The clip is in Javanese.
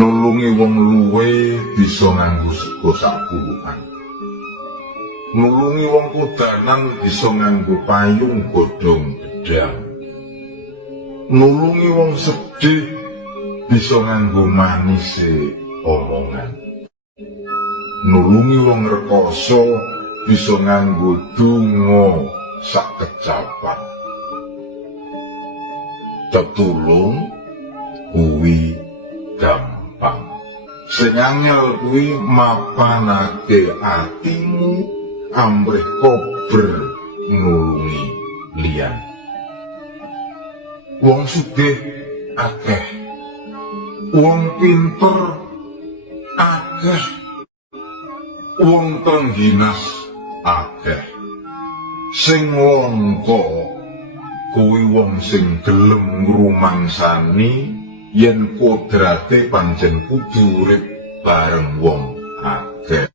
nulungi wong luwe bisa nganggo sega sapuluhan. Nulungi wong kodanan bisa nganggo payung godhong gedhang. Nulungi wong sedih bisa nganggo manise omongan. Nulungi wong rekoso bisa nganggo donga sakecapan. Tetulung kuwi gampang. Sing angel kuwi mapanake atimu ambrih kober nulungi liyan. Wong sugih akeh, wong pinter akeh, wong tengginas akeh. Sing langka kuwi wong sing gelem ngrumangsani yen kodrate pancen kudu urip bareng wong akeh.